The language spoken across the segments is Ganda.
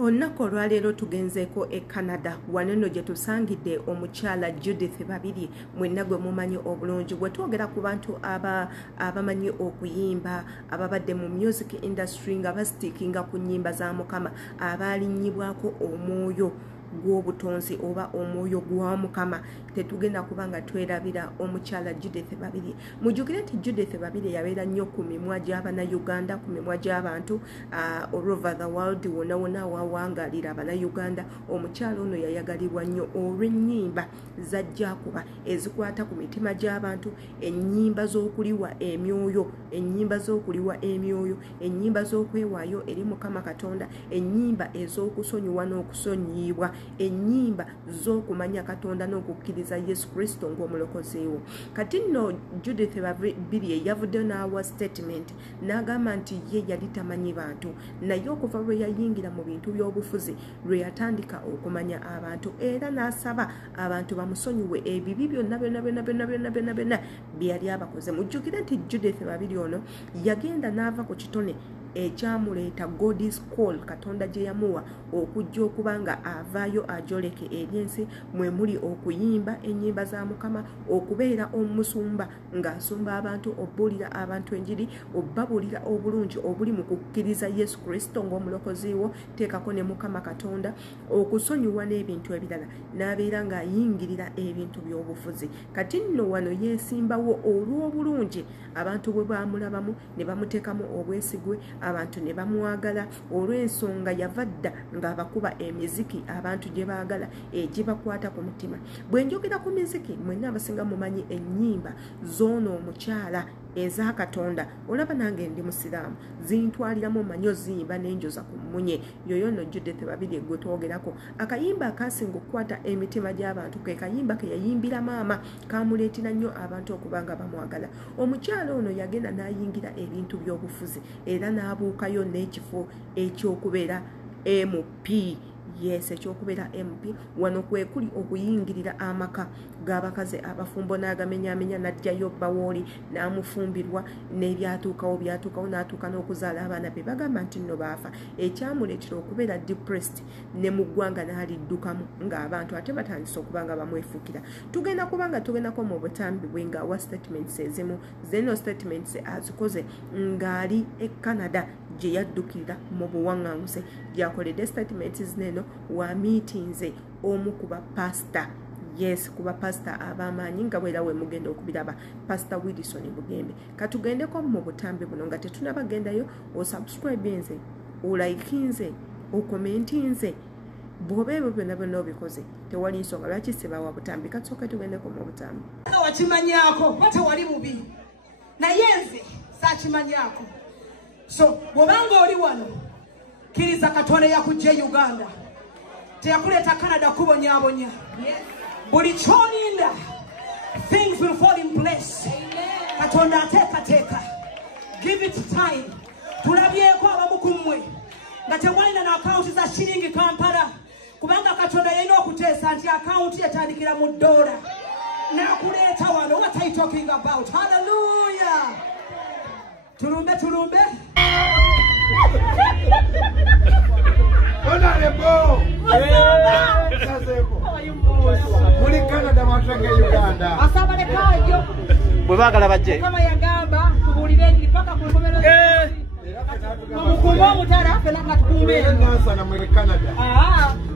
Olunaku olwaleero tugenzeeko e Canada wano nno gye tusangidde omukyala Judith Babirye mwenna gwe mumanyi obulungi bwe twogera ku bantu abamanyi okuyimba ababadde mu music industry nga basitikinga ku nnyimba za Mukama abalinnyibwako omwoyo gw'obutonzi oba omwoyo gwa Mukama tetugenda kubanga twerabira omukyala Judith Babirye. Mujjukire nti Judith Babirye yabeera nnyo ku mimwa gy'Abannayuganda, ku mimwa gy'abantu all over the world, wonna wonna awawangalira Abannayuganda. Omukyala ono yayagalibwa nnyo olw'ennyimba zajjakuba ezikwata ku mitima gy'abantu, ennyimba z'okuliwa emyoyo, ennyimba z'okuliwa emyoyo, ennyimba z'okwewaayo eri Mukama Katonda, ennyimba ez'okusonyiwa n'okusonyiyibwa, ennyimba z'okumanya Katonda n'okukkiriza Yesu Kristo ng'omulokozi wo. Kati nno Judith Babirye yavuddeyo n'awa statement n'agamba nti ye yali tamanyi bantu, naye okuva lwe yayingira mu bintu by'obufuzi lwe yatandika okumanya abantu, era n'asaba abantu bamusonyiwe ebibi byonna byali abakoze. Mujjukire nti Judith Babirye ono yagenda n'ava ku kitone ekyamuleeta God's call, Katonda gye yamuwa okujja okubanga avaayo ajoleke eryensi, mwe muli okuyimba ennyimba za Mukama, okubeera omusumba ng'asumba abantu, obbuulira abantu enjiri, obbabuulira obulungi obuli mu kukkiriza Yesu Kristo ng'omulokozi wo, teekako ne Mukama Katonda, okusonyiwa n'ebintu ebirala, n'abeera ng'ayingirira ebintu by'obufuzi. Kati nno wano yeesimbawo olw'obulungi abantu bwe bamulabamu ne bamuteekamu obwesigwe, abantu ne bamwagala olw'ensonga yavadda ng'abakuba emiziki abantu gye baagala egibakwata ku mutima. Bwe njogera ku miziki, mwenna abasinga mumanyi ennyimba z'ono omukyala eza Katonda. Olaba nange ndi musiraamu, zintwaliramu manyo ziyimba n'enjoza ku mmunye. Yoyo nno Judith Babirye gwe twogerako. Akayimba akasinga okukwata emitima gy'abantu ke kayimba ke yayimbira maama, kamuleetera nnyo abantu okubanga bamwagala. Omukyala ono yagenda n'ayingira ebintu by'obufuzi era n'abuukayo n'ekifo ekyokubeera MP. Yes, ekyokubeera MP wano kwe kuli okuyingirira amaka g'abakazi abafumbo n'agamenyamenya, n'ajjayo bawooli n'amufumbirwa, n'ebyatuukawo n'atuuka n'okuzaala abaana be bagamba nti nno baafa. Ekyamuleetera okubeera depressed ne mu ggwanga n'aliddukamu ng'abantu ate batandise okubanga bamwefuukira. Tugenda kubanga tugendako mu butambi bwe ng'awa statements ezimu, zeno statements azikoze ng'ali e Canada gye yaddukira mu buwaŋŋanguse. Gyakoledde statements zineno wa meetings omu ku bapasita, yes, ku bapasita ab'amaanyi nga bwera we mugenda okubiraba, Pastor Wilson Bugembe. Katugendeko mu butambi buno nga tetunabagendayo, osubscribe nze, olaikinze, okomentinze, bw'oba ebyo byonna obikoze tewali nsonga lwaki sibawa butambi. Katusooke tugendeko mu butambi. Wakimanyako watewali bubi naye nze saakimanyako. So bw'obanga oli wano kkiriza Katonda yakujja Uganda, teyakuleeta Canada kubonyaabonya. Buli ky'olinda, things will fall in place. Katonda ateekateeka. Give it time. Tulabyeko abamu ku mmwe nga tewalina na akawunti za shiringi Kampala, kubanga Katonda yalina okuteesa nti akawunti yatandikira mu $1 n'akuleeta wano. What are you talking about? Hallelujah. Tulumbe. Honorable. Muri Canada mwashenge Uganda. Asabale kajo. Bwe bagala bajje. Kama yagamba tubulire ndi paka ku nkomero. Mukumba mutara fela katukumbe. Nasa na muri Canada.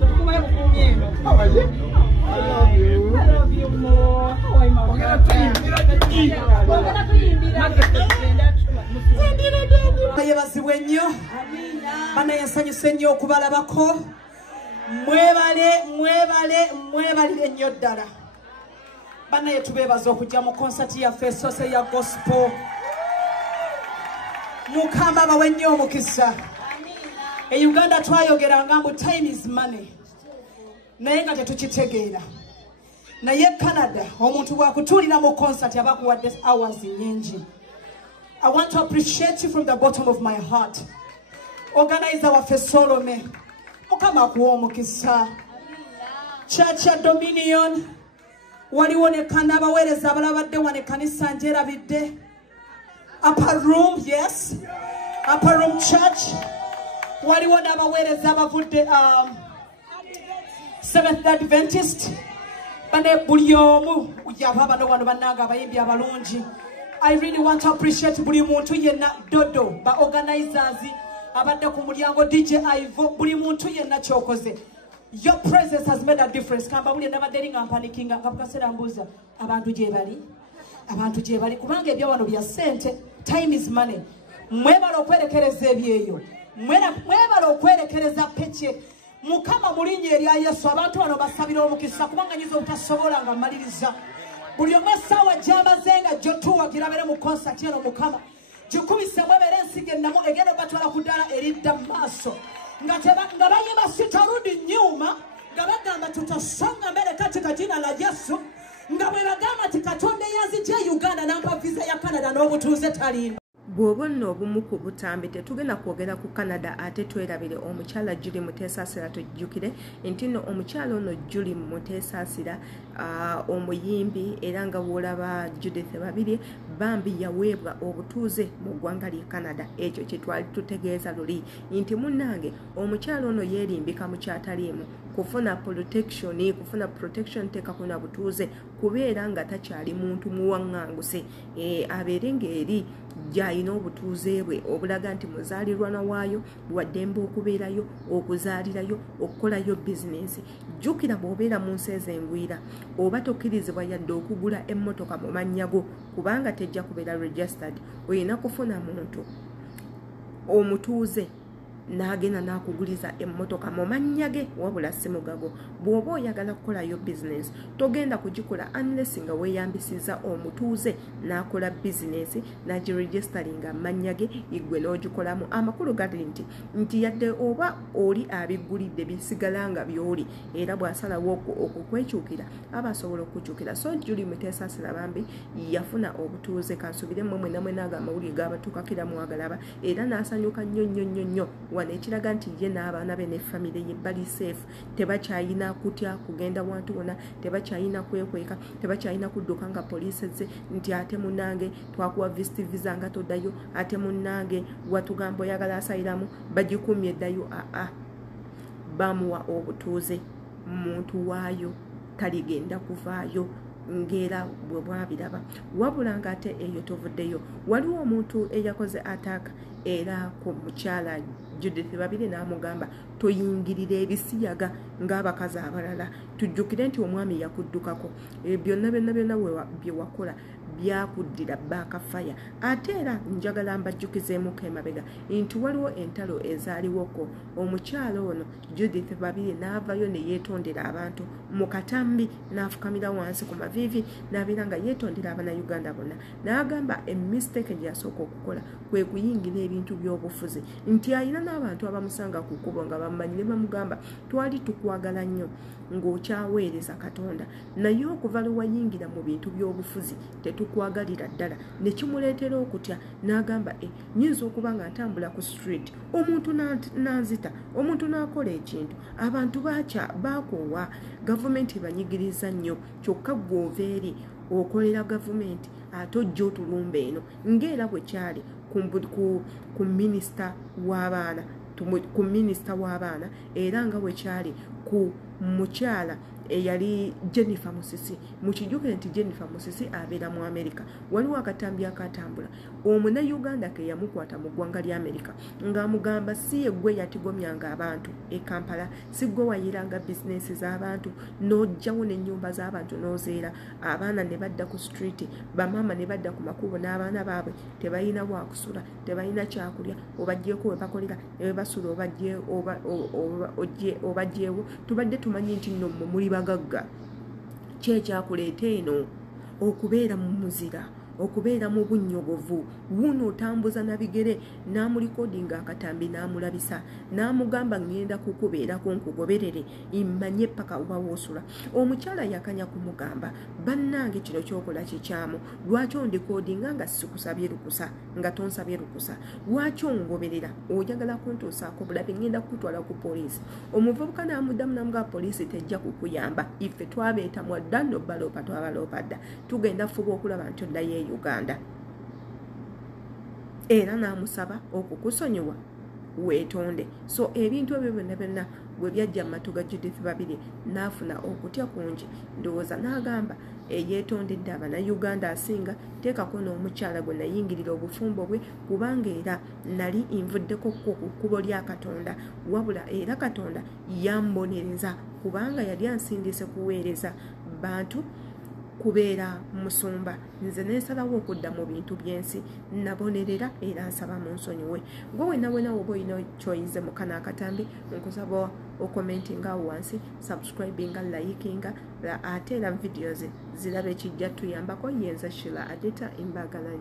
Tukumba mukumye. How are you? I love you. I love you more. How are you, mama? Ogera tuyimbira. Yebazibwe nnyo. Bana yansanyuse nnyo okubalabako. Mwebalire nnyo ddala. Bana yetubeebaza okujja mu concert yaffe sose ya gospel. Mukama bawe nnyo omukisa. E Uganda twayogeranga mbu time is money, naye nga tetukitegeera. Naye Canada omuntu bw'akutuulira mu concert abakuwadde hours nyingi. I want to appreciate you from the bottom of my heart. Organizer waffe Solome, Mukama akuwa omukisa. Church ya Dominion waliwo ne kana abaweereza abalabadde wane ekkanisa njerabidde. Upper Room, yes. Upper Room Church. waliwo n'abaweereza abavudde Seventh Adventist bane buli omu yava bano wano bannanga abayimbi abalungi. I really want to appreciate buli muntu yenna Dodo ba organizers abadde ku mulyango DJ Ivo buli muntu yenna kyokoze. Your presence has made a difference. Kamba buli nabadde linga mpanikinga kapukasera mbuza abantu gye bali kubanga ebyo wano bya sente. Time is money. Mwebala okwerekereza ebyeyo, mwebala okwerekereza peche. Mukama mulinye erya Yesu abantu bano basabira omukisa kubanga nyizo utasobola nga maliriza. Buli omwe sawa gyamazenga jotuwa girabere mu concert eno Mukama gikubise mwebere ensige namo egendo batwala kudala eridda maaso nga bayimba sitarudi nyuma nga bagamba tutasonga mbele katika jina la Yesu nga bwe bagamba ati Katonda yazije Uganda nampa visa ya Canada n'obutuuze talimba. Bw'obonna obumu ku butambi tetugenda kwogera ku Canada ate twerabire omukyala Julie Muteesasira tujjukire nti nno omukyala ono Julie Muteesasira omuyimbi era nga w'olaba Judith Babirye bambi yaweebwa obutuuze mu ggwanga ly'e Canada. Ekyo kye twali tutegeeza luli nti munnange omukyala ono yeerimbika mu kyataliimu kufuna protection tekafuna butuuze kubeera nga takyali muntu muwaŋŋanguse abeere ng'eri gy'alina obutuuze bwe obulaga nti muzaalirwana waayo bwaddembe okubeerayo okuzaalirayo okukolayo bizinensi. Jjukira bw'obeera mu nsi ez'engwira oba tokkirizibwa yadde okugula emmotoka mu mannya go kubanga tejja kubeera registered. Olina kufuna muntu omutuuze n'agenda n'akuguliza emmotoka mu mannya ge wabula si mugago. Bw'oba oyagala kukolayo bizinensi togenda kugikola unless nga weeyambisizza omutuuze n'akola bizinensi n'agiregisteringa amannya ge igwe n'ogikolamu. Amakulu gali nti yadde oba oli abiggulidde bisigala nga by'oli era bw'asalawo okukwekyukira aba asobola okukyukira. So Julie Muteesasira bambi yafuna obutuuze. Kansubire mmwe mwenna ag'amawulire g'abatukakira mwagalaba era n'asanyuka nnyo wano ekiraga nti ye n'abaana be ne famire ye bali safe. Tebakyayina kutya kugenda wantu wonna, tebakyayina kwekweka, tebakyayina kudduka nga poliisi ze nti ate munnange twakuwa visa nga toddayo, ate munnange watugamba oyagala asayiramu bagikumye eddayo. Bamuwa obutuuze, muntu waayo taligenda kuvaayo ngera bwe bwabiraba wabula nga ate eyo tovuddeyo. Waliwo omuntu eyakoze attack era ku mukyala Judith Babirye n'amugamba toyingirira ebisiyaga ng'abakazi abalala. Tujjukire nti omwami yakuddukako byonna bye wakola byakuddira baakafaya. Ate era njagala mbajjukizeemuko emabega nti waliwo entalo ezaaliwoko. Omukyala ono Judith Babirye n'avayo ne yeetondera abantu mu katambi n'afukamira wansi ku maviivi n'abeera nga yeetondera Abannayuganda bonna. N'agamba emistake gye yasooka okukola kwe kuyingira ebintu by'obufuzi nti alina n'abantu abamusanga ku kkubo nga bamumanyi ne bamugamba twali tukwagala nnyo ng'okyaweereza Katonda naye okuva lwe wayingira mu bintu by'obufuzi tetukwagalira ddala. Ne kimuleetera okutya n'agamba nnyinza okuba nga ntambula ku street omuntu n'anzita, omuntu n'akola ekintu, abantu baakoowa. Gavumenti banyigiriza nnyo kyokka gw'ova eri okolera gavumenti ate ojja otulumba eno ng'era bwe kyali ku minisita w'abaana era nga bwe kyali ku mukyala eyali Jennifer Musisi. Mukijjukire nti Jennifer Musisi abeera mu Amerika. Waliwo akatambi akatambula omunnayuganda ke yamukwata mu ggwanga lya Amerika ng'amugamba si yeggwe yatigomyanga abantu e Kampala, si ggwe wayiranga bizinensi z'abantu n'ojjawo n'ennyumba z'abantu n'ozeera. Abaana ne badda ku street, bamaama ne badda ku makubo n'abaana baabwe tebalina bwakusula, tebalina kyakulya. Obaggyeko we bakolera ne we basula obagyewo. Tubadde tumanyi nti nno muli bagagga. Kyekyakuleeta eno okubeera mu muzira, okubeera mu bunnyogovu. Wuno otambuza na bigere n'amulikodinga akatambi n'amulabisa n'amugamba ngenda kukubeerako nkugoberere imanye paka uba woosula. Omukyala yakanya kumugamba bannange kino kyokola kikyamu, lwaki ondikodinga nga sikusabye lukusa, nga tonsabye lukusa, lwaki ongoberera oyagala kuntuusaako bulabe ngenda kukutwala ku poliisi. Omuvubuka n'amuddamu n'amugamba poliisi tejja kukuyamba, iffe twabeeta mwadda n'obbaloopa twabaloopa dda, tugenda fuba okulaba nti oddayo Uganda. Era n'amusaba okukusonyiwa weetonde. So ebintu ebyo byonna bwe byajja mu matu ga Judith Babirye n'afuna okutya kungi, ndowooza n'agamba eyeetondedde Abannayuganda asinga, teekako n'omukyala gwe nayingirira obufumbo bwe, kubanga era nali nvuddeko ku kkubo lya Katonda, wabula era Katonda yambonereza kubanga yali ansindise kuweereza bantu, kubeera musumba. Nze neesalawo okudda mu bintu by'ensi, nabonerera era nsaba mu nsonyiwe. Gwe wena woba olina kyoyize mu kano akatambi, nkusaba okomentinga wansi, subscribinga, likinga, ate era videos zirabe kijja tuyambako. Yenza Shila Adeta Imbagala.